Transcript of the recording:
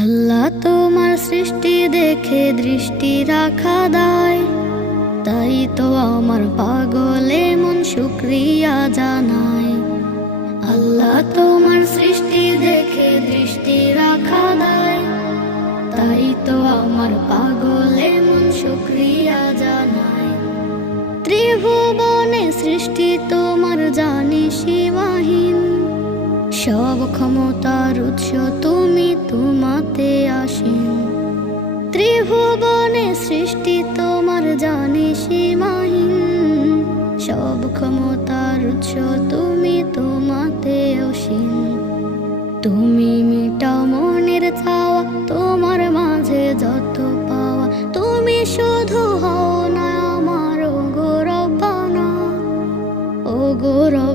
আল্লাহ তোমার সৃষ্টি দেখে দৃষ্টি রাখা দায়, তাই তো আমার পাগলে মন শুকরিয়া জানায়। আল্লাহ তোমার সৃষ্টি দেখে দৃষ্টি রাখা দায়, তাই তো আমার পাগলে মন শুকরিয়া জানায়। ত্রিভুবনে সৃষ্টি তোমার জানি সীমাহীন, সব ক্ষমতার উৎস তুমি, তোমাতে আসীন। ত্রিভুবনে সৃষ্টি তোমার জানি সীমাহীন, সব ক্ষমতার উৎস তুমি, তোমাতে অসীম। তুমি মিটাও মনের চাওয়া, তোমার মাঝে যত পাওয়া, তুমি শুধু হও না আমার ও গো রব্বানা, ও গো রব্বানা।